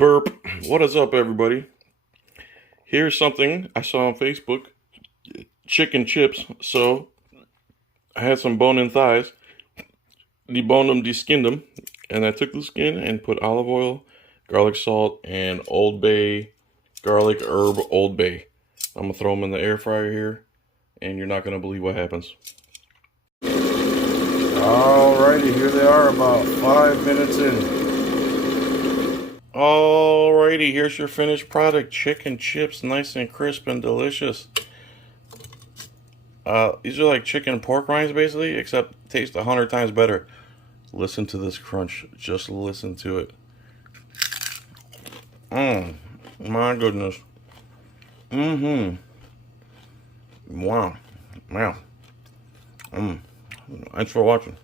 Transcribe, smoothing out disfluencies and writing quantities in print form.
Burp. What is up, everybody? Here's something I saw on Facebook. Chicken chips. So I had some bone-in thighs. Deboned them, deskinned them, and I took the skin and put olive oil, garlic salt, and Old Bay garlic herb Old Bay. I'm gonna throw them in the air fryer here, and you're not gonna believe what happens. Alrighty, here they are, about 5 minutes in. Alrighty, here's your finished product. Chicken chips, nice and crisp and delicious. These are like chicken and pork rinds, basically, except taste 100 times better. Listen to this crunch. Just listen to it. My goodness. Wow. Wow. Thanks for watching.